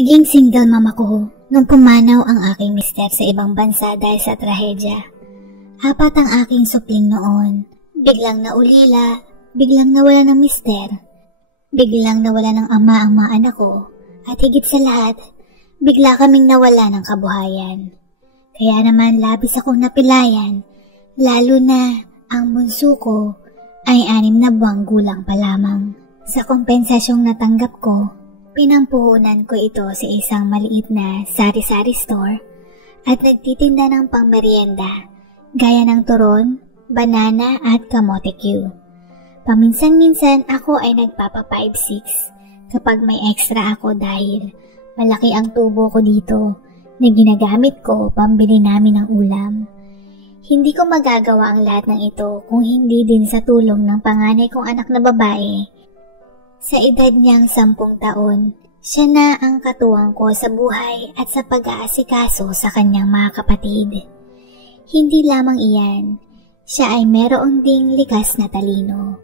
Naging single mom ako nung pumanaw ang aking mister sa ibang bansa dahil sa trahedya. 4 ang aking supling noon. Biglang naulila, biglang nawala ng mister, biglang nawala ng ama ang mga anak ko, at higit sa lahat, bigla kaming nawala ng kabuhayan. Kaya naman labis akong napilayan, lalo na ang bunso ko ay 6 na buwang gulang pa lamang. Sa kompensasyong natanggap ko, pinampuhunan ko ito sa isang maliit na sari-sari store at nagtitinda ng pangmerienda gaya ng turon, banana at kamote Q. Paminsan-minsan ako ay nagpapa 5-6 kapag may extra ako dahil malaki ang tubo ko dito na ginagamit ko pambili namin ng ulam. Hindi ko magagawa ang lahat ng ito kung hindi din sa tulong ng panganay kong anak na babae. Sa edad niyang 10 taon, siya na ang katuwang ko sa buhay at sa pag-aasikaso sa kanyang mga kapatid. Hindi lamang iyan, siya ay meron ding likas na talino.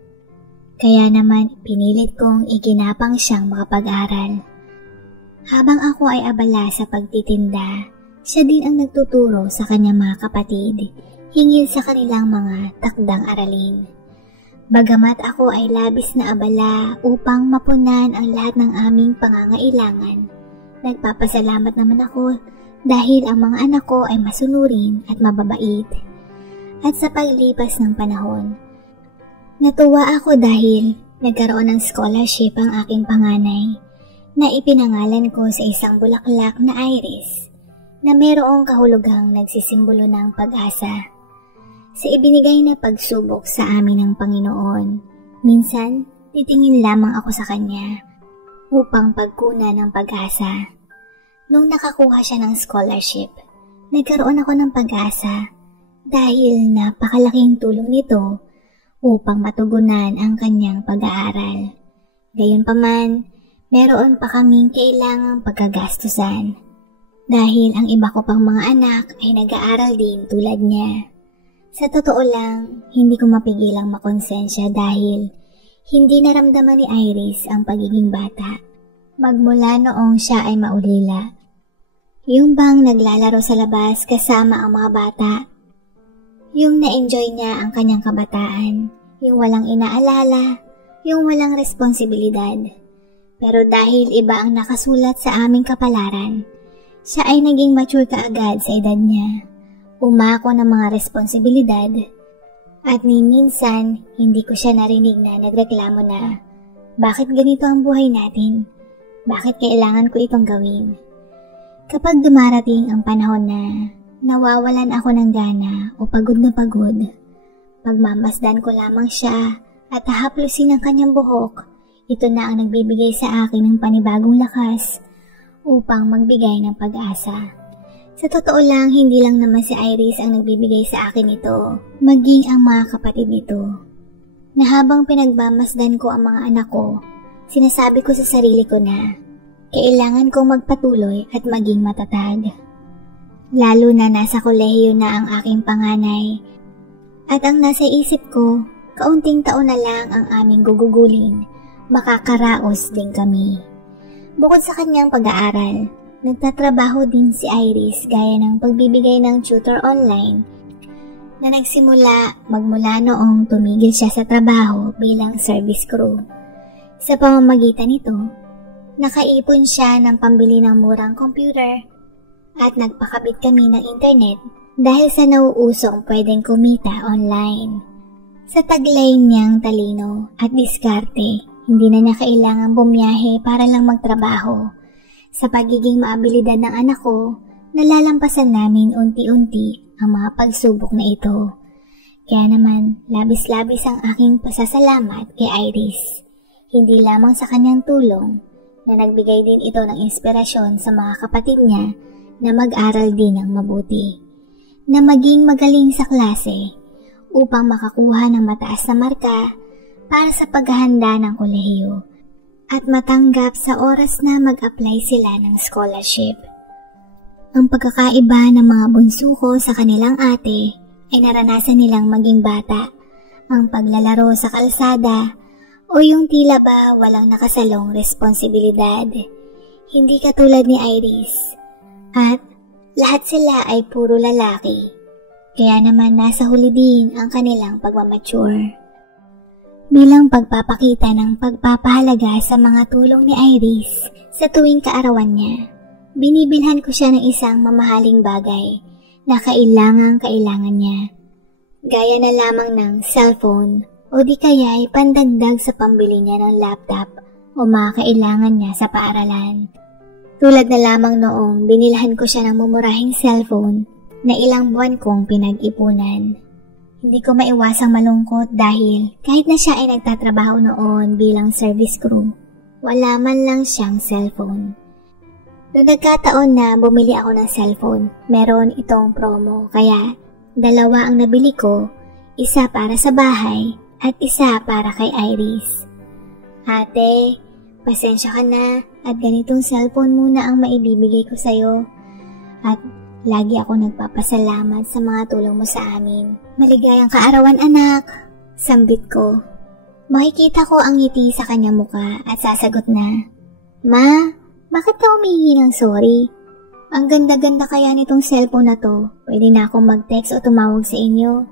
Kaya naman pinilit kong iginapang siyang makapag-aral. Habang ako ay abala sa pagtitinda, siya din ang nagtuturo sa kanyang mga kapatid hingil sa kanilang mga takdang aralin. Bagamat ako ay labis na abala upang mapunan ang lahat ng aming pangangailangan, nagpapasalamat naman ako dahil ang mga anak ko ay masunurin at mababait. At sa paglipas ng panahon, natuwa ako dahil nagkaroon ng scholarship ang aking panganay na ipinangalan ko sa isang bulaklak na iris na mayroong kahulugang nagsisimbolo ng pag-asa. Sa ibinigay na pagsubok sa amin ng Panginoon, minsan titingin lamang ako sa Kanya upang pagkunan ng pag-asa. Nung nakakuha siya ng scholarship, nagkaroon ako ng pag-asa dahil napakalaking tulong nito upang matugunan ang kanyang pag-aaral. Gayunpaman, meron pa kaming kailangang pagkagastusan dahil ang iba ko pang mga anak ay nag-aaral din tulad niya. Sa totoo lang, hindi ko mapigilang makonsensya dahil hindi naramdaman ni Iris ang pagiging bata. Magmula noong siya ay maulila. Yung bang naglalaro sa labas kasama ang mga bata. Yung na-enjoy niya ang kanyang kabataan. Yung walang inaalala. Yung walang responsibilidad. Pero dahil iba ang nakasulat sa aming kapalaran, siya ay naging mature kaagad sa edad niya. Umako ng mga responsibilidad at ni minsan hindi ko siya narinig na nagreklamo na bakit ganito ang buhay natin? Bakit kailangan ko itong gawin? Kapag dumarating ang panahon na nawawalan ako ng gana o pagod na pagod, pagmamasdan ko lamang siya at hahaplusin ang kanyang buhok, ito na ang nagbibigay sa akin ng panibagong lakas upang magbigay ng pag-asa. Sa totoo lang, hindi lang naman si Iris ang nagbibigay sa akin ito, maging ang mga kapatid nito. Na habang pinagmamasdan ko ang mga anak ko, sinasabi ko sa sarili ko na kailangan kong magpatuloy at maging matatag. Lalo na nasa kolehiyo na ang aking panganay. At ang nasa isip ko, kaunting taon na lang ang aming gugugulin, makakaraos din kami. Bukod sa kanyang pag-aaral, nagtatrabaho din si Iris gaya ng pagbibigay ng tutor online na nagsimula magmula noong tumigil siya sa trabaho bilang service crew. Sa pamamagitan nito, nakaipon siya ng pambili ng murang computer at nagpakabit kami ng internet dahil sa nauusong pwedeng kumita online. Sa taglay niyang talino at diskarte, hindi na niya kailangan bumiyahe para lang magtrabaho. Sa pagiging maabilidad ng anak ko, nalalampasan namin unti-unti ang mga pagsubok na ito. Kaya naman, labis-labis ang aking pasasalamat kay Iris. Hindi lamang sa kanyang tulong, na nagbigay din ito ng inspirasyon sa mga kapatid niya na mag-aral din ng mabuti. Na maging magaling sa klase upang makakuha ng mataas na marka para sa paghahanda ng kolehiyo at matanggap sa oras na mag-apply sila ng scholarship. Ang pagkakaiba ng mga bunso ko sa kanilang ate ay naranasan nilang maging bata, ang paglalaro sa kalsada o yung tila ba walang nakasalong responsibilidad. Hindi katulad ni Iris. At lahat sila ay puro lalaki. Kaya naman nasa huli din ang kanilang pagmamature. Bilang pagpapakita ng pagpapahalaga sa mga tulong ni Iris sa tuwing kaarawan niya, binibilhan ko siya ng isang mamahaling bagay na kailangan niya. Gaya na lamang ng cellphone o di kaya ay pandagdag sa pambili niya ng laptop o mga kailangan niya sa paaralan. Tulad na lamang noong binilhan ko siya ng mumurahing cellphone na ilang buwan kong pinag-ipunan. Hindi ko maiwasang malungkot dahil kahit na siya ay nagtatrabaho noon bilang service crew, wala man lang siyang cellphone. Noong nagkataon na bumili ako ng cellphone, meron itong promo kaya 2 ang nabili ko, isa para sa bahay at isa para kay Iris. Ate, pasensya ka na at ganitong cellphone muna ang maibibigay ko sa'yo. At lagi ako nagpapasalamat sa mga tulong mo sa amin. Maligayang kaarawan anak, sambit ko. Makikita ko ang ngiti sa kanyang muka at sasagot na, Ma, bakit ka humihingi ng sorry? Ang ganda-ganda kaya nitong cellphone na to. Pwede na akong mag-text o tumawag sa inyo.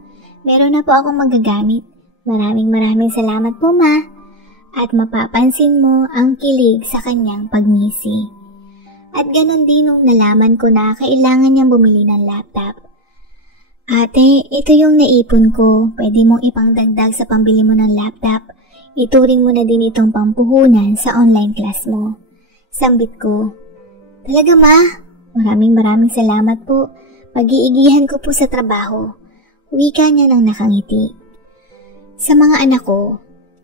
Meron na po akong magagamit. Maraming salamat po, Ma. At mapapansin mo ang kilig sa kanyang pagngisi. At ganon din nung nalaman ko na kailangan niyang bumili ng laptop. Ate, ito yung naipon ko. Pwede mong ipangdagdag sa pambili mo ng laptop. Ituring mo na din itong pampuhunan sa online class mo. Sambit ko. Talaga, Ma? Maraming salamat po. Pag-iigihan ko po sa trabaho. Wika niya ng nakangiti. Sa mga anak ko,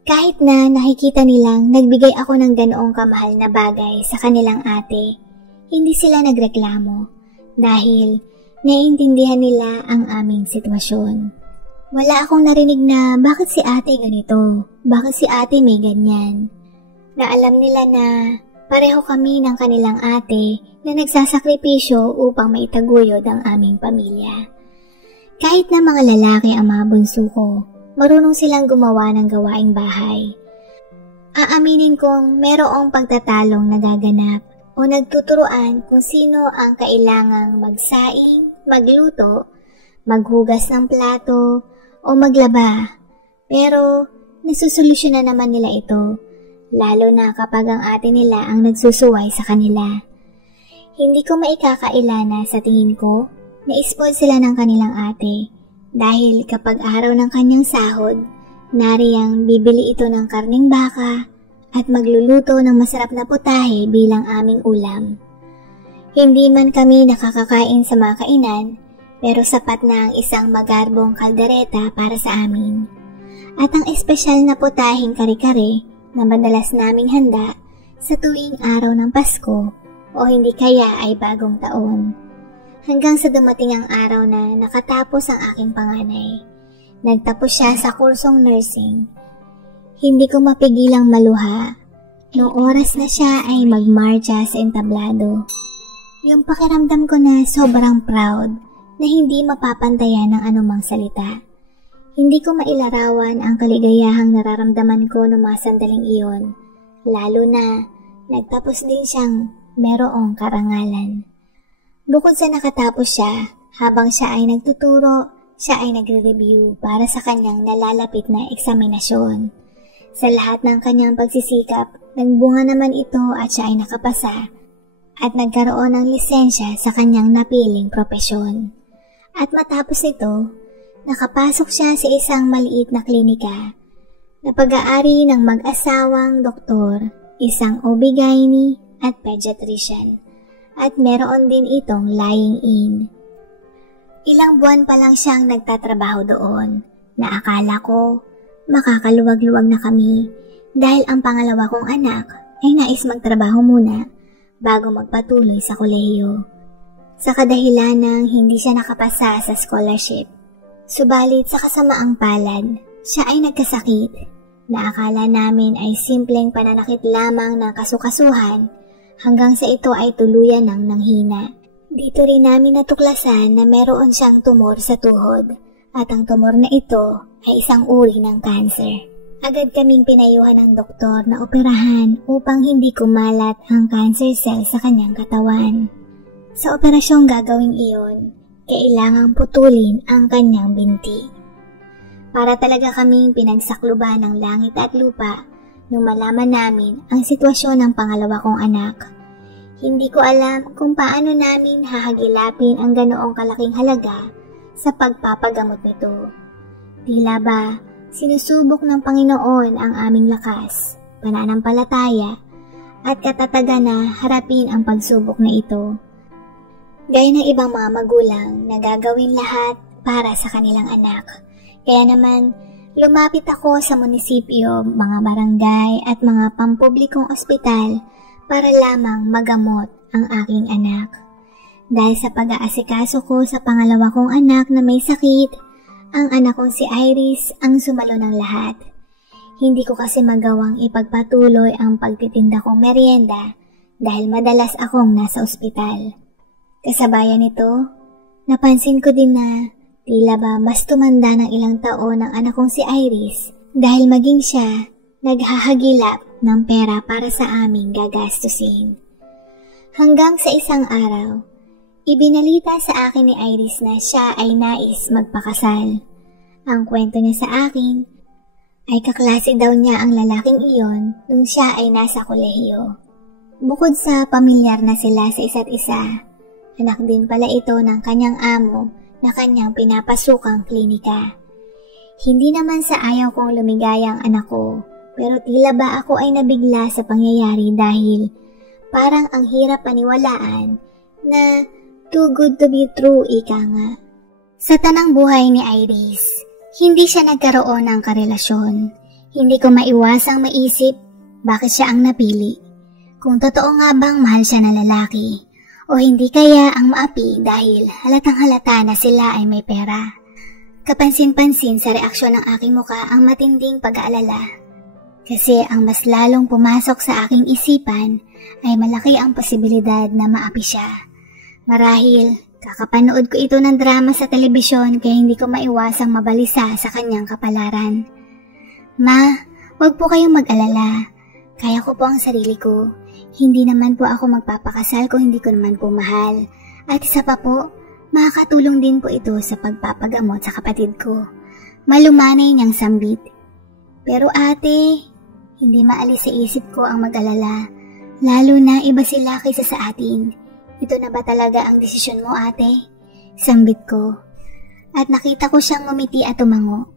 kahit na nakikita nilang nagbigay ako ng ganoong kamahal na bagay sa kanilang ate, hindi sila nagreklamo dahil naiintindihan nila ang aming sitwasyon. Wala akong narinig na bakit si ate ganito, bakit si ate may ganyan. Na alam nila na pareho kami ng kanilang ate na nagsasakripisyo upang maitaguyod ang aming pamilya. Kahit na mga lalaki ang mga bunso ko, marunong silang gumawa ng gawaing bahay. Aaminin kong merong pagtatalong nagaganap o nagtuturuan kung sino ang kailangang magsaing, magluto, maghugas ng plato o maglaba. Pero nasusolusyonan naman nila ito, lalo na kapag ang ate nila ang nagsusuway sa kanila. Hindi ko maikakaila na sa tingin ko, na-spoil sila ng kanilang ate dahil kapag araw ng kanyang sahod, nariyang bibili ito ng karning baka at magluluto ng masarap na putahe bilang aming ulam. Hindi man kami nakakakain sa mga kainan, pero sapat na ang isang magarbong kaldereta para sa amin. At ang espesyal na putaheng kare-kare na madalas naming handa sa tuwing araw ng Pasko o hindi kaya ay bagong taon. Hanggang sa dumating ang araw na nakatapos ang aking panganay. Nagtapos siya sa kursong nursing. Hindi ko mapigilang maluha. Noong oras na siya ay magmarcha sa entablado. Yung pakiramdam ko na sobrang proud na hindi mapapantayan ng anumang salita. Hindi ko mailarawan ang kaligayahang nararamdaman ko noong mga sandaling iyon. Lalo na nagtapos din siyang merong karangalan. Bukod sa nakatapos siya, habang siya ay nagtuturo, siya ay nagre-review para sa kanyang nalalapit na eksaminasyon. Sa lahat ng kanyang pagsisikap, nagbunga naman ito at siya ay nakapasa at nagkaroon ng lisensya sa kanyang napiling propesyon. At matapos ito, nakapasok siya sa isang maliit na klinika na pag-aari ng mag-asawang doktor, isang OB-GYN at pediatrician. At meron din itong lying in. Ilang buwan pa lang siyang nagtatrabaho doon na akala ko makakaluwag-luwag na kami dahil ang pangalawa kong anak ay nais magtrabaho muna bago magpatuloy sa kolehiyo. Sa kadahilan ng hindi siya nakapasa sa scholarship. Subalit sa kasamaang palad, siya ay nagkasakit na akala namin ay simpleng pananakit lamang ng kasukasuhan hanggang sa ito ay tuluyan ng nanghina. Dito rin namin natuklasan na meron siyang tumor sa tuhod at ang tumor na ito ay isang uri ng cancer. Agad kaming pinayuhan ng doktor na operahan upang hindi kumalat ang cancer cell sa kanyang katawan. Sa operasyong gagawing iyon, kailangang putulin ang kanyang binti. Para talaga kaming pinagsakluban ng langit at lupa nung malaman namin ang sitwasyon ng pangalawa kong anak. Hindi ko alam kung paano namin hahagilapin ang ganoong kalaking halaga sa pagpapagamot nito. Tila ba sinusubok ng Panginoon ang aming lakas, pananampalataya, at katatagan na harapin ang pagsubok na ito. Gaya ng ibang mga magulang na gagawin lahat para sa kanilang anak. Kaya naman, lumapit ako sa munisipyo, mga barangay at mga pampublikong ospital para lamang magamot ang aking anak. Dahil sa pag-aasikaso ko sa pangalawa kong anak na may sakit, ang anak kong si Iris ang sumalo ng lahat. Hindi ko kasi magawang ipagpatuloy ang pagtitinda kong merienda dahil madalas akong nasa ospital. Kasabayan nito, napansin ko din na tila ba mas tumanda ng ilang taon ang anak kong si Iris dahil maging siya naghahagilap ng pera para sa aming gagastusin. Hanggang sa isang araw, ibinalita sa akin ni Iris na siya ay nais magpakasal. Ang kwento niya sa akin ay kaklase daw niya ang lalaking iyon nung siya ay nasa kolehiyo. Bukod sa pamilyar na sila sa isa't isa, anak din pala ito ng kanyang amo na kanyang pinapasukang klinika. Hindi naman sa ayaw kong lumigaya ang anak ko, pero tila ba ako ay nabigla sa pangyayari dahil parang ang hirap paniwalaan na too good to be true, ika nga. Sa tanang buhay ni Iris, hindi siya nagkaroon ng karelasyon. Hindi ko maiwasang maisip bakit siya ang napili. Kung totoo nga bang mahal siya na lalaki, o hindi kaya ang maapi dahil halatang halata na sila ay may pera. Kapansin-pansin sa reaksyon ng aking muka ang matinding pag-aalala. Kasi ang mas lalong pumasok sa aking isipan ay malaki ang posibilidad na maapi siya. Marahil, kakapanood ko ito ng drama sa telebisyon kaya hindi ko maiwasang mabalisa sa kanyang kapalaran. Ma, wag po kayong mag-alala. Kaya ko po ang sarili ko. Hindi naman po ako magpapakasal kung hindi ko naman po mahal. At isa pa po, makakatulong din po ito sa pagpapagamot sa kapatid ko. Malumanay niyang sambit. Pero ate, hindi maalis sa isip ko ang mag-alala. Lalo na iba sila kaysa sa atin. Ito na ba talaga ang desisyon mo, ate? Sambit ko. At nakita ko siyang ngumiti at tumango.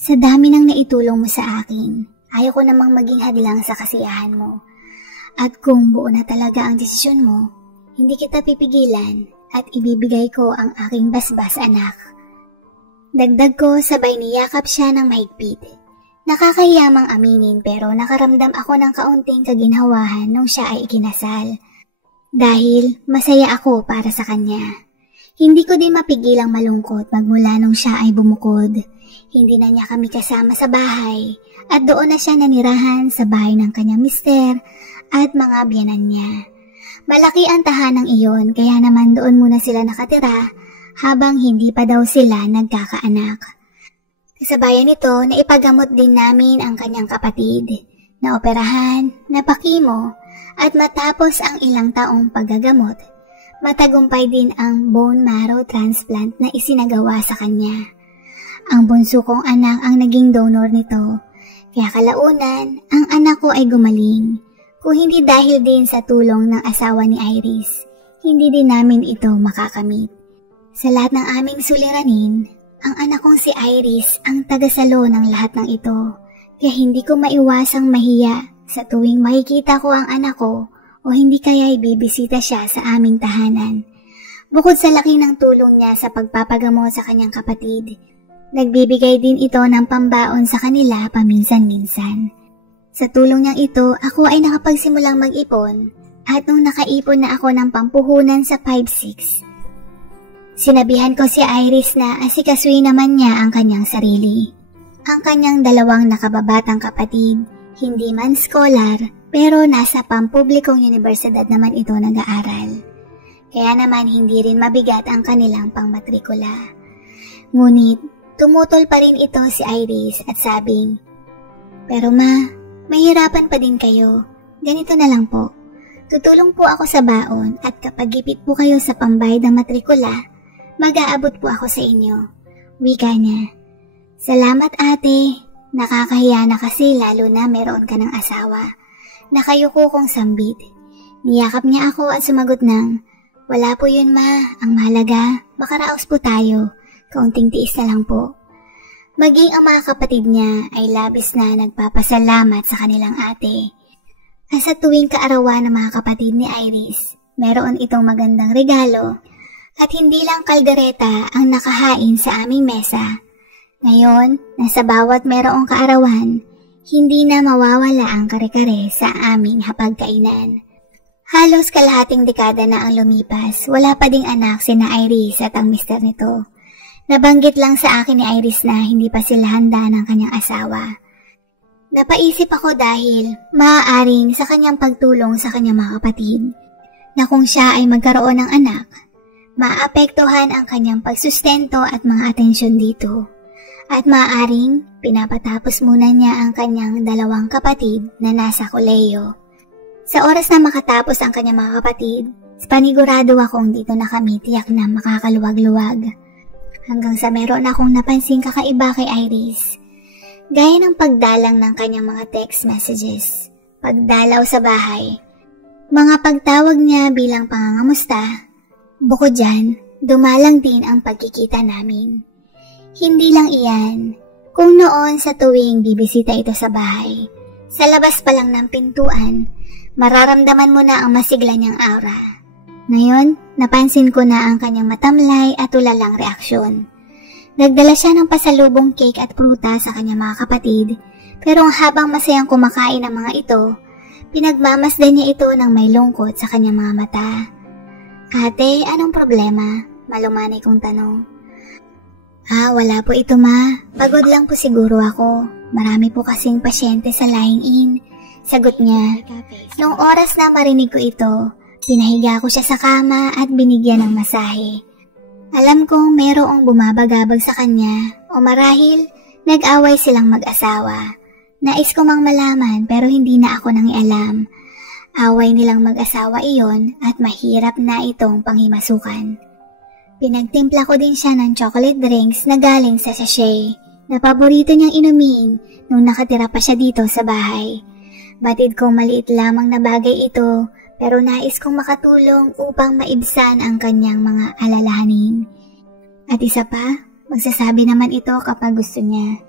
Sa dami ng naitulong mo sa akin, ayaw ko namang maging hadlang sa kasiyahan mo. At kung buo na talaga ang desisyon mo, hindi kita pipigilan at ibibigay ko ang aking basbas, anak. Dagdag ko sabay niyakap siya ng mahigpit. Nakakahiyamang aminin pero nakaramdam ako ng kaunting kaginhawahan nung siya ay ikinasal. Dahil masaya ako para sa kanya. Hindi ko din mapigilang malungkot magmula nung siya ay bumukod. Hindi na niya kami kasama sa bahay at doon na siya nanirahan sa bahay ng kanyang mister at mga biyanan niya. Malaki ang tahanang iyon kaya naman doon muna sila nakatira habang hindi pa daw sila nagkakaanak. Kasabayan nito na ipagamot din namin ang kanyang kapatid, na operahan, napakimo, at matapos ang ilang taong paggagamot, matagumpay din ang bone marrow transplant na isinagawa sa kanya. Ang bunso kong anak ang naging donor nito, kaya kalaunan ang anak ko ay gumaling. Kung hindi dahil din sa tulong ng asawa ni Iris, hindi din namin ito makakamit. Sa lahat ng aming suliranin, ang anak kong si Iris ang tagasalo ng lahat ng ito, kaya hindi ko maiwasang mahiya sa tuwing makikita ko ang anak ko o hindi kaya ibibisita siya sa aming tahanan. Bukod sa laki ng tulong niya sa pagpapagamot sa kanyang kapatid, nagbibigay din ito ng pambaon sa kanila paminsan-minsan. Sa tulong niyang ito, ako ay nakapagsimulang mag-ipon at nung nakaipon na ako ng pampuhunan sa 5-6, sinabihan ko si Iris na asikasuhin naman niya ang kanyang sarili. Ang kanyang dalawang nakababatang kapatid, hindi man scholar, pero nasa pampublikong universidad naman ito nag-aaral. Kaya naman hindi rin mabigat ang kanilang pangmatrikula. Ngunit, tumutol pa rin ito si Iris at sabing, Pero ma, mahirapan pa din kayo. Ganito na lang po. Tutulong po ako sa baon at kapag gipit po kayo sa pambayad ng matrikula, mag-aabot po ako sa inyo. Wika niya. Salamat ate. Nakakahiya na kasi lalo na meron ka ng asawa. Nakayuko kong sambit. Niyakap niya ako at sumagot ng, wala po yun ma, ang mahalaga, makaraos po tayo. Kaunting tiis na lang po. Maging ang mga kapatid niya ay labis na nagpapasalamat sa kanilang ate. At sa tuwing kaarawan ng mga kapatid ni Iris, meron itong magandang regalo at hindi lang kaldereta ang nakahain sa aming mesa. Ngayon, nasa bawat merong kaarawan, hindi na mawawala ang kare-kare sa aming hapagkainan. Halos kalahating dekada na ang lumipas, wala pa ding anak sina Iris at ang mister nito. Nabanggit lang sa akin ni Iris na hindi pa sila handa ng kanyang asawa. Napaisip ako dahil maaaring sa kanyang pagtulong sa kanyang mga kapatid na kung siya ay magkaroon ng anak, maapektuhan ang kanyang pagsustento at mga atensyon dito. At maaaring pinapatapos muna niya ang kanyang dalawang kapatid na nasa kolehiyo. Sa oras na makatapos ang kanyang mga kapatid, panigurado akong dito na kami tiyak na makakaluwag-luwag. Hanggang sa meron akong napansing kakaiba kay Iris. Gaya ng pagdalang ng kanyang mga text messages, pagdalaw sa bahay, mga pagtawag niya bilang pangangamusta. Bukod dyan, dumalang din ang pagkikita namin. Hindi lang iyan, kung noon sa tuwing bibisita ito sa bahay, sa labas pa lang ng pintuan, mararamdaman mo na ang masigla niyang aura. Ngayon, napansin ko na ang kanyang matamlay at tulalang reaksyon. Nagdala siya ng pasalubong cake at pruta sa kanyang mga kapatid, pero habang masayang kumakain ang mga ito, pinagmamasdan niya ito ng may lungkot sa kanyang mga mata. Ate, anong problema? Malumanay kong tanong. Wala po ito ma. Pagod lang po siguro ako. Marami po kasing pasyente sa lying-in. Sagot niya. Nung oras na marinig ko ito, pinahiga ko siya sa kama at binigyan ng masahe. Alam kong merong bumabagabag sa kanya o marahil nag-away silang mag-asawa. Nais ko mang malaman pero hindi na ako nangialam. Away nilang mag-asawa iyon at mahirap na itong panghimasukan. Pinagtimpla ko din siya ng chocolate drinks na galing sa sachet na paborito niyang inumin nung nakatira pa siya dito sa bahay. Batid kong maliit lamang na bagay ito pero nais kong makatulong upang maibsan ang kanyang mga alalahanin. At isa pa, magsasabi naman ito kapag gusto niya.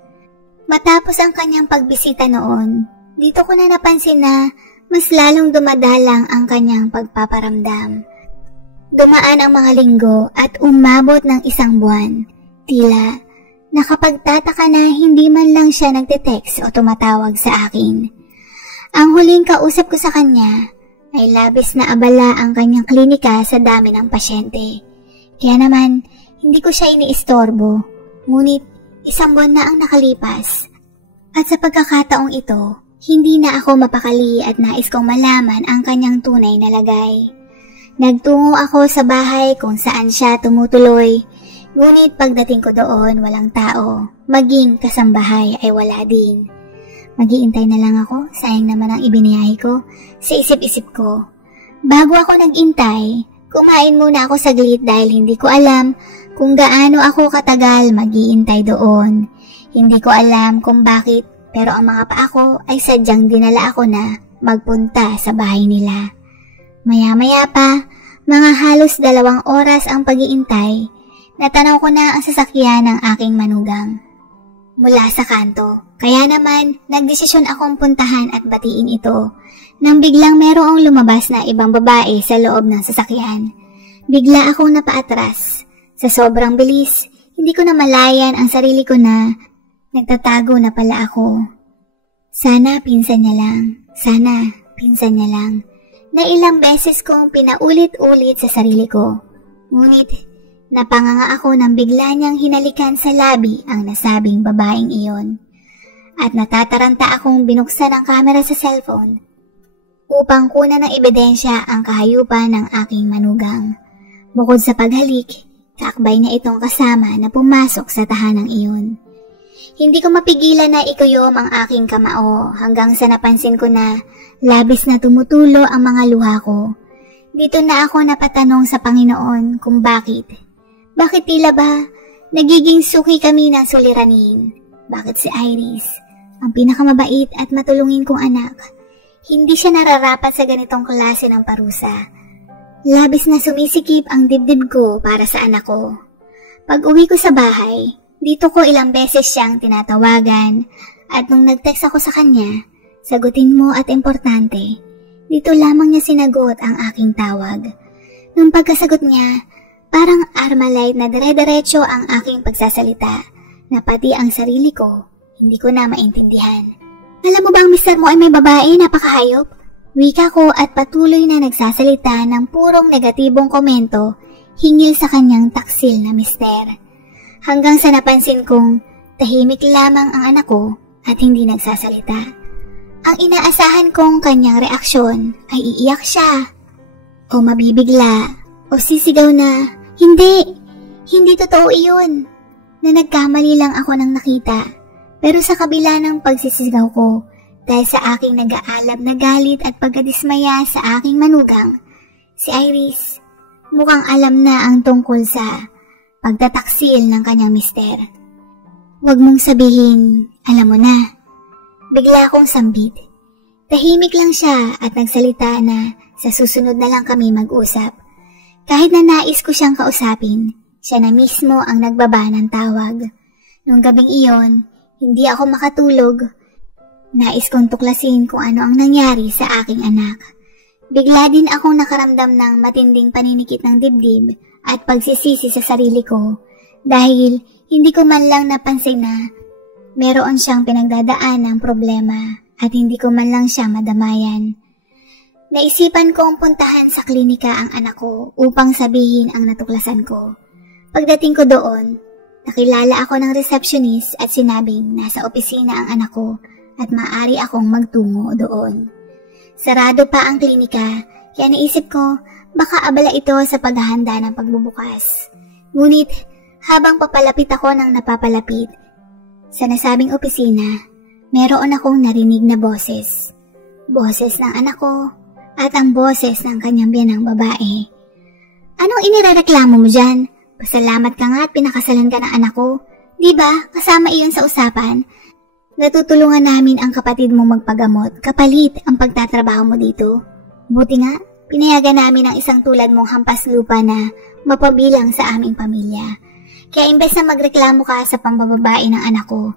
Matapos ang kanyang pagbisita noon, dito ko na napansin na mas lalong dumadalang ang kanyang pagpaparamdam. Dumaan ang mga linggo at umabot ng 1 buwan. Tila, nakapagtataka na hindi man lang siya nagte-text o tumatawag sa akin. Ang huling kausap ko sa kanya ay labis na abala ang kanyang klinika sa dami ng pasyente. Kaya naman, hindi ko siya iniistorbo. Ngunit, 1 buwan na ang nakalipas. At sa pagkakataong ito, hindi na ako mapakali at nais kong malaman ang kanyang tunay na lagay. Nagtungo ako sa bahay kung saan siya tumutuloy, ngunit pagdating ko doon walang tao, maging kasambahay ay wala din. Mag-iintay na lang ako, sayang naman ang ibiniyahe ko, sa isip-isip ko. Bago ako nag-intay, kumain muna ako saglit dahil hindi ko alam kung gaano ako katagal mag-iintay doon. Hindi ko alam kung bakit, pero ang mga paa ko ay sadyang dinala ako na magpunta sa bahay nila. Maya-maya pa, mga halos 2 oras ang pag-iintay, natanaw ko na ang sasakyan ng aking manugang. Mula sa kanto, kaya naman nagdesisyon akong puntahan at batiin ito, nang biglang merong lumabas na ibang babae sa loob ng sasakyan. Bigla akong napaatras. Sa sobrang bilis, hindi ko na malayan ang sarili ko na nagtatago na pala ako. Sana pinsan niya lang, sana pinsan niya lang. Na ilang beses kong pinaulit-ulit sa sarili ko. Ngunit, napanganga ako nang bigla niyang hinalikan sa labi ang nasabing babaeng iyon. At natataranta akong binuksan ang kamera sa cellphone upang kunan ng ebidensya ang kahayupan ng aking manugang. Bukod sa paghalik, kaakbay niya itong kasama na pumasok sa tahanang iyon. Hindi ko mapigilan na ikuyom ang aking kamao hanggang sa napansin ko na labis na tumutulo ang mga luha ko. Dito na ako napatanong sa Panginoon kung bakit. Bakit tila ba nagiging suki kami ng suliranin? Bakit si Iris, ang pinakamabait at matulungin kong anak, hindi siya nararapat sa ganitong klase ng parusa? Labis na sumisikip ang dibdib ko para sa anak ko. Pag uwi ko sa bahay, dito ko ilang beses siyang tinatawagan at nung nag-text ako sa kanya, sagutin mo at importante, dito lamang niya sinagot ang aking tawag. Nung pagkasagot niya, parang Armalite na dire-diretso ang aking pagsasalita na pati ang sarili ko, hindi ko na maintindihan. Alam mo ba ang mister mo ay may babae, napakahayop? Wika ko at patuloy na nagsasalita ng purong negatibong komento hingil sa kanyang taksil na mister. Hanggang sa napansin kong tahimik lamang ang anak ko at hindi nagsasalita. Ang inaasahan kong kanyang reaksyon ay iiyak siya, o mabibigla, o sisigaw na, hindi totoo iyon, na nagkamali lang ako ng nakita. Pero sa kabila ng pagsisigaw ko, dahil sa aking nag-aalab na galit at pagkadismaya sa aking manugang, si Iris mukhang alam na ang tungkol sa pagtataksil ng kanyang mister. Huwag mong sabihin, alam mo na. Bigla akong sambit. Tahimik lang siya at nagsalita na sa susunod na lang kami mag-usap. Kahit na nais ko siyang kausapin, siya na mismo ang nagbaba ng tawag. Nung gabing iyon, hindi ako makatulog. Nais kong tuklasin kung ano ang nangyari sa aking anak. Bigla din akong nakaramdam ng matinding paninikit ng dibdib at pagsisisi sa sarili ko dahil hindi ko man lang napansin na meron siyang pinagdadaan ng problema at hindi ko man lang siya madamayan. Naisipan kong puntahan sa klinika ang anak ko upang sabihin ang natuklasan ko. Pagdating ko doon, nakilala ako ng receptionist at sinabing nasa opisina ang anak ko at maaari akong magtungo doon. Sarado pa ang klinika, kaya naisip ko baka abala ito sa paghahanda ng pagbubukas. Ngunit habang papalapit ako ng napapalapit, sa nasabing opisina, meron akong narinig na boses. Boses ng anak ko at ang boses ng kanyang biyanang babae. Anong inirereklamo mo dyan? Pasalamat ka nga at pinakasalan ka ng anak ko. Diba, kasama iyon sa usapan? Natutulungan namin ang kapatid mo magpagamot, kapalit ang pagtatrabaho mo dito. Buti nga, pinayagan namin ang isang tulad mong hampas lupa na mapabilang sa aming pamilya. Kaya imbes na magreklamo ka sa pambababae ng anak ko,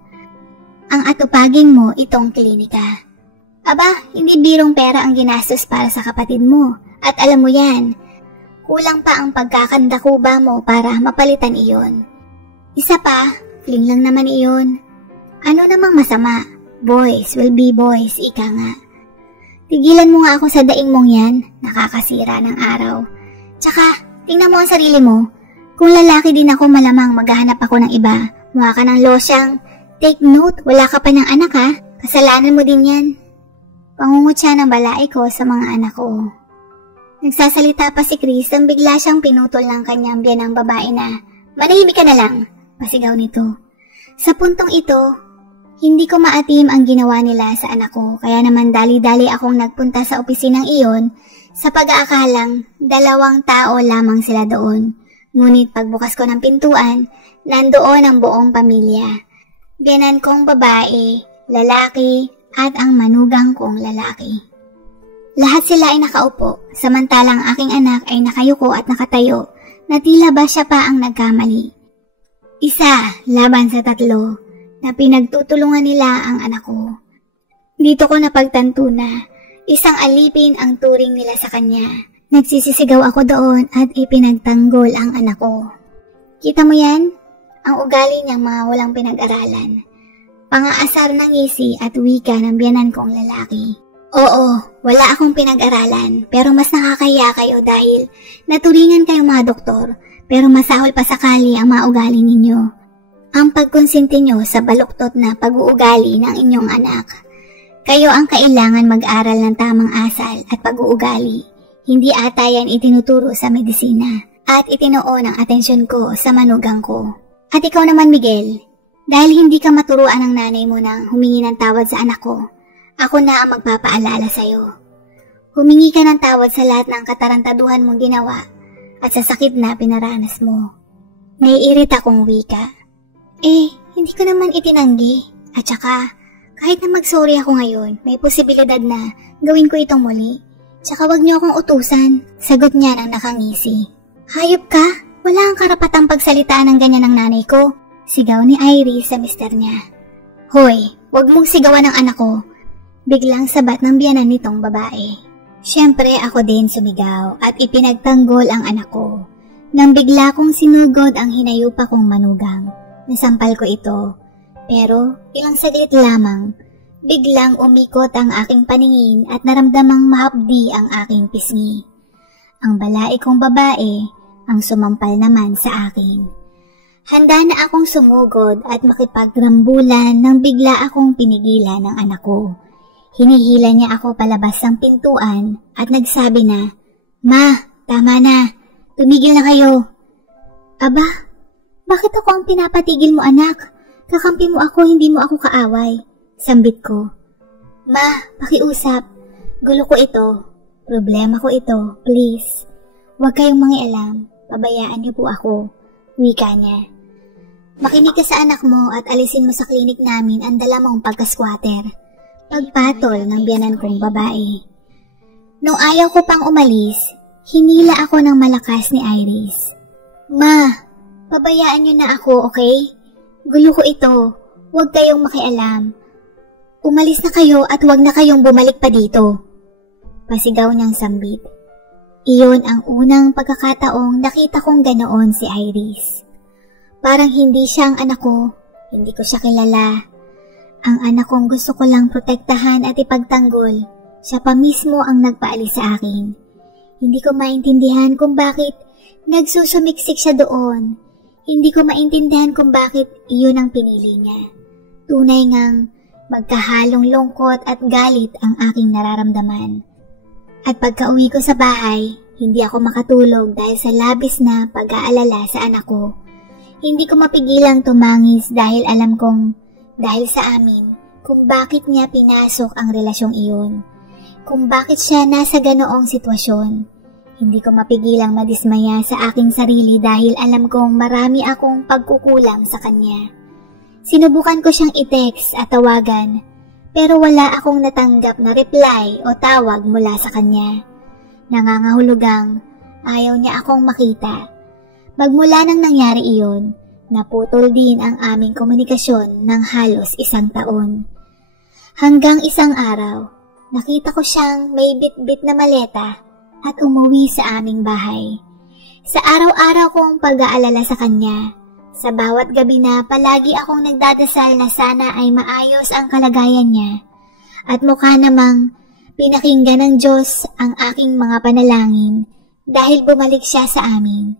ang atupagin mo itong klinika. Aba, hindi birong pera ang ginastos para sa kapatid mo. At alam mo yan, kulang pa ang pagkakandakuba mo para mapalitan iyon. Isa pa, fling lang naman iyon. Ano namang masama? Boys will be boys, ika nga. Tigilan mo nga ako sa daing mong yan, nakakasira ng araw. Tsaka, tingnan mo ang sarili mo. Kung lalaki din ako, malamang maghahanap ako ng iba. Mukha ka ng losyang. Take note, wala ka pa ng anak ha. Kasalanan mo din yan. Pangungot siya ng balai ko sa mga anak ko. Nagsasalita pa si Chris nang bigla siyang pinutol ng kanyang biyanang babae na, "Manahimik ka na lang," pasigaw nito. Sa puntong ito, hindi ko maatim ang ginawa nila sa anak ko, kaya naman dali-dali akong nagpunta sa opisinang iyon sa pag-aakalang 2 tao lamang sila doon. Ngunit pagbukas ko ng pintuan, nandoon ang buong pamilya. Biyanan kong babae, lalaki, at ang manugang kong lalaki. Lahat sila ay nakaupo, samantalang aking anak ay nakayuko at nakatayo, na tila ba siya pa ang nagkamali. Isa laban sa 3, na pinagtutulungan nila ang anak ko. Dito ko napagtanto na isang alipin ang turing nila sa kanya. Nagsisisigaw ako doon at ipinagtanggol ang anak ko. Kita mo yan? Ang ugali niyang mga walang pinag-aralan. Pangaasar ng ngisi at wika ng biyanan kong lalaki. Oo, wala akong pinag-aralan pero mas nakakahiya kayo dahil naturingan kayong mga doktor pero masahol pa sakali ang mga ugali ninyo. Ang pagkonsinti nyo sa baluktot na pag-uugali ng inyong anak. Kayo ang kailangan mag-aral ng tamang asal at pag-uugali. Hindi ata yan itinuturo sa medisina at itinuon ang atensyon ko sa manugang ko. At ikaw naman Miguel, Dahil hindi ka maturuan ng nanay mo nang humingi ng tawad sa anak ko, ako na ang magpapaalala sa'yo. Humingi ka ng tawad sa lahat ng katarantaduhan mong ginawa at sa sakit na pinaranas mo. Naiirita kong wika. Hindi ko naman itinanggi. At saka, kahit na mag-sorry ako ngayon, may posibilidad na gawin ko itong muli. Tsaka wag niyo akong utusan, sagot niya ng nakangisi. Hayop ka? Wala kang karapatang pagsalitaan ng ganyan ng nanay ko. Sigaw ni Iris sa mister niya. Hoy, wag mong sigawan ng anak ko. Biglang sabat ng biyanan nitong babae. Siyempre ako din sumigaw at ipinagtanggol ang anak ko. Nang bigla kong sinugod ang hinayupa kong manugang. Nasampal ko ito. Pero ilang saglit lamang, biglang umikot ang aking paningin at naramdamang mahapdi ang aking pisngi. Ang balai kong babae ang sumampal naman sa akin. Handa na akong sumugod at makipagrambulan nang bigla akong pinigilan ng anak ko. Hinihila niya ako palabas ng pintuan at nagsabi na, Ma, tama na. Tumigil na kayo. Aba, bakit ako ang pinapatigil mo anak? Kakampi mo ako, hindi mo ako kaaway. Sambit ko. Ma, pakiusap. Gulo ko ito. Problema ko ito. Please. Huwag kayong mangialam. Pabayaan niyo po ako. Wika niya. Makinig ka sa anak mo at alisin mo sa klinik namin ang dala mong pagka-squatter. Pagpatol ng biyanan kong babae. Nung ayaw ko pang umalis, hinila ako ng malakas ni Iris. Ma, pabayaan niyo na ako, okay? Gulo ko ito. Huwag kayong makialam. Umalis na kayo at huwag na kayong bumalik pa dito. Pasigaw niyang sambit. Iyon ang unang pagkakataong nakita kong ganoon si Iris. Parang hindi siya ang anak ko, hindi ko siya kilala. Ang anak kong gusto ko lang protektahan at ipagtanggol, siya pa mismo ang nagpaalis sa akin. Hindi ko maintindihan kung bakit nagsusumiksik siya doon. Hindi ko maintindihan kung bakit iyon ang pinili niya. Tunay ngang magkahalong lungkot at galit ang aking nararamdaman. At pagka-uwi ko sa bahay, hindi ako makatulog dahil sa labis na pag-aalala sa anak ko. Hindi ko mapigilang tumangis dahil alam kong dahil sa amin kung bakit niya pinasok ang relasyong iyon. Kung bakit siya nasa ganoong sitwasyon. Hindi ko mapigilang madismaya sa aking sarili dahil alam kong marami akong pagkukulang sa kanya. Sinubukan ko siyang i-text at tawagan pero wala akong natanggap na reply o tawag mula sa kanya. Nangangahulugang ayaw niya akong makita. Magmula nang nangyari iyon, naputol din ang aming komunikasyon ng halos 1 taon. Hanggang isang araw, nakita ko siyang may bit-bit na maleta at umuwi sa aming bahay. Sa araw-araw kong pag-aalala sa kanya, sa bawat gabi na palagi akong nagdadasal na sana ay maayos ang kalagayan niya at mukha namang pinakinggan ng Diyos ang aking mga panalangin dahil bumalik siya sa amin.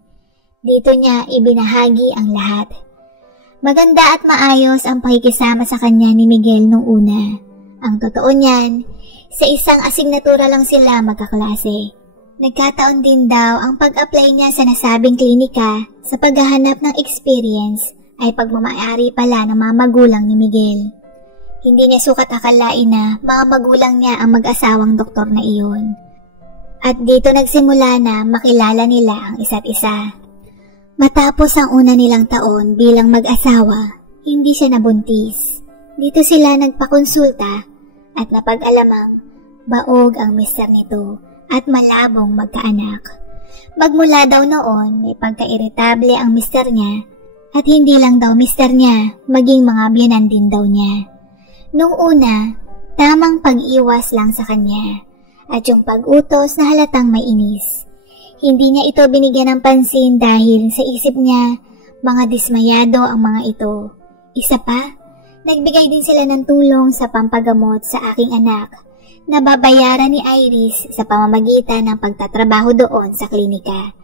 Dito niya ibinahagi ang lahat. Maganda at maayos ang pakikisama sa kanya ni Miguel nung una. Ang totoo niyan, sa isang asignatura lang sila magkaklase. Nagkataon din daw ang pag-apply niya sa nasabing klinika sa paghahanap ng experience ay pagmamayari pala ng mga magulang ni Miguel. Hindi niya sukat akalain na mga magulang niya ang mag-asawang doktor na iyon. At dito nagsimula na makilala nila ang isa't isa. Matapos ang una nilang taon bilang mag-asawa, hindi siya nabuntis. Dito sila nagpakonsulta at napag-alamang baog ang mister nito at malabong magkaanak. Magmula daw noon may pagka-iritable ang mister niya at hindi lang daw mister niya, maging mga biyanan din daw niya. Nung una, tamang pag-iwas lang sa kanya at yung pag-utos na halatang may inis. Hindi niya ito binigyan ng pansin dahil sa isip niya, mga dismayado ang mga ito. Isa pa, nagbigay din sila ng tulong sa pampagamot sa aking anak na babayaran ni Iris sa pamamagitan ng pagtatrabaho doon sa klinika.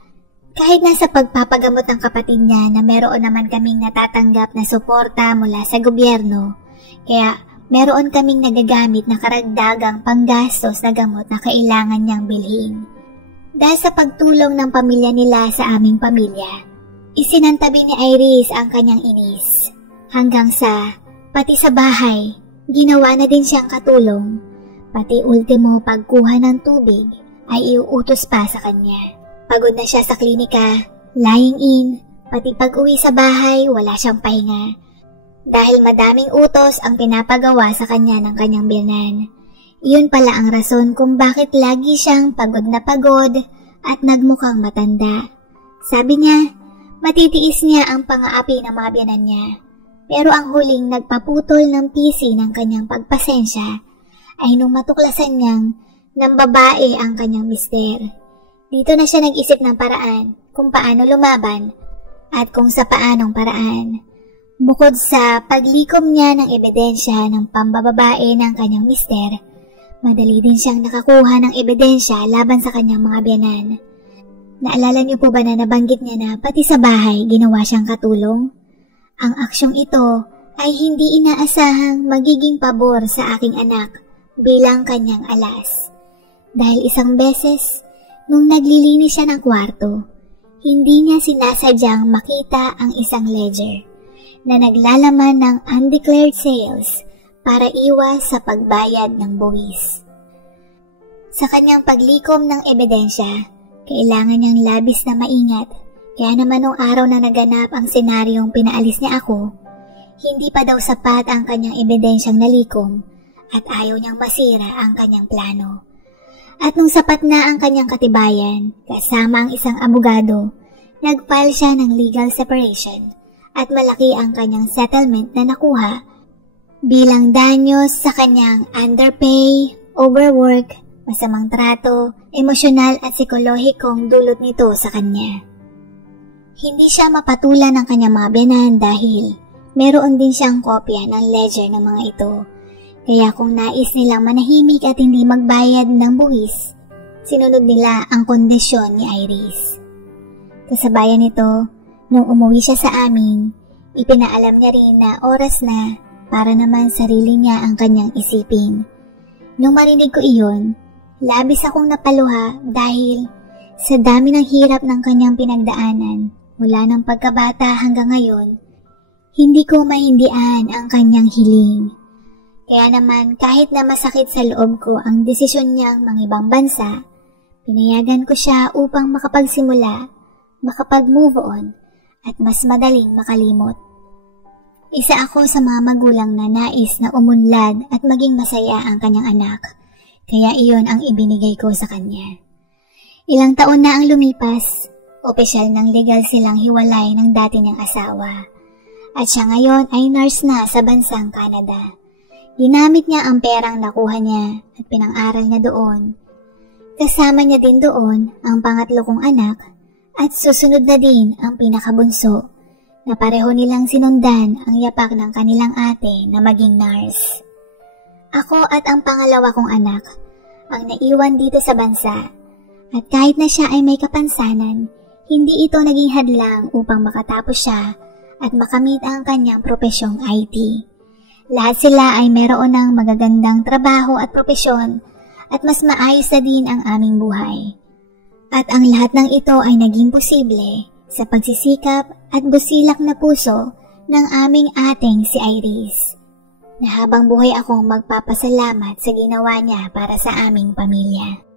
Kahit nasa pagpapagamot ng kapatid niya na meron naman kaming natatanggap na suporta mula sa gobyerno, kaya meron kaming nagagamit na karagdagang panggastos na gamot na kailangan niyang bilhin. Dahil sa pagtulong ng pamilya nila sa aming pamilya, isinantabi ni Iris ang kanyang inis. Hanggang sa, pati sa bahay, ginawa na din siyang katulong. Pati ultimo pagkuha ng tubig ay iuutos pa sa kanya. Pagod na siya sa klinika, lying in, pati pag-uwi sa bahay wala siyang pahinga. Dahil madaming utos ang pinapagawa sa kanya ng kanyang biyanan. Iyon pala ang rason kung bakit lagi siyang pagod na pagod at nagmukhang matanda. Sabi niya, matitiis niya ang pang-aapi ng mga biyanan niya. Pero ang huling nagpaputol ng pisi ng kanyang pagpasensya ay nung matuklasan niyang ng babae ang kanyang mister. Dito na siya nag-isip ng paraan kung paano lumaban at kung sa paanong paraan. Bukod sa paglikom niya ng ebidensya ng pambababae ng kanyang mister, madali din siyang nakakuha ng ebidensya laban sa kanyang mga biyanan. Naalala niyo po ba na nabanggit niya na pati sa bahay ginawa siyang katulong? Ang aksyong ito ay hindi inaasahang magiging pabor sa aking anak bilang kanyang alas. Dahil isang beses, nung naglilinis siya ng kwarto, hindi niya sinasadyang makita ang isang ledger na naglalaman ng undeclared sales para iwas sa pagbayad ng buwis. Sa kanyang paglikom ng ebidensya, kailangan niyang labis na maingat, kaya naman nung araw na naganap ang senaryong pinaalis niya ako, hindi pa daw sapat ang kanyang ebidensyang nalikom at ayaw niyang masira ang kanyang plano. At nung sapat na ang kanyang katibayan, kasama ang isang abogado, nag-file siya ng legal separation at malaki ang kanyang settlement na nakuha bilang danyos sa kanyang underpay, overwork, masamang trato, emosyonal at psikolohikong dulot nito sa kanya. Hindi siya mapatulan ng kanyang mga biyanan dahil meron din siyang kopya ng ledger ng mga ito. Kaya kung nais nilang manahimik at hindi magbayad ng buwis, sinunod nila ang kondisyon ni Iris. Kasabayan nito, nung umuwi siya sa amin, ipinaalam niya rin na oras na para naman sarili niya ang kanyang isipin. Nung marinig ko iyon, labis akong napaluha dahil sa dami ng hirap ng kanyang pinagdaanan mula ng pagkabata hanggang ngayon, hindi ko mahindian ang kanyang hiling. Kaya naman kahit na masakit sa loob ko ang desisyon niyang mangibang bansa, pinayagan ko siya upang makapagsimula, makapag-move on at mas madaling makalimot. Isa ako sa mga magulang na nais na umunlad at maging masaya ang kanyang anak, kaya iyon ang ibinigay ko sa kanya. Ilang taon na ang lumipas, opisyal ng legal silang hiwalay ng dati niyang asawa, at siya ngayon ay nurse na sa bansang Canada. Ginamit niya ang perang nakuha niya at pinang-aral niya doon. Kasama niya din doon ang pangatlo kong anak at susunod na din ang pinakabunso na pareho nilang sinundan ang yapak ng kanilang ate na maging nurse. Ako at ang pangalawa kong anak ang naiwan dito sa bansa at kahit na siya ay may kapansanan, hindi ito naging hadlang upang makatapos siya at makamit ang kanyang propesyong IT. Lahat sila ay meron ng magagandang trabaho at propesyon at mas maayos na din ang aming buhay. At ang lahat ng ito ay naging posible sa pagsisikap at busilak na puso ng aming ating si Iris, na habang buhay akong magpapasalamat sa ginawa niya para sa aming pamilya.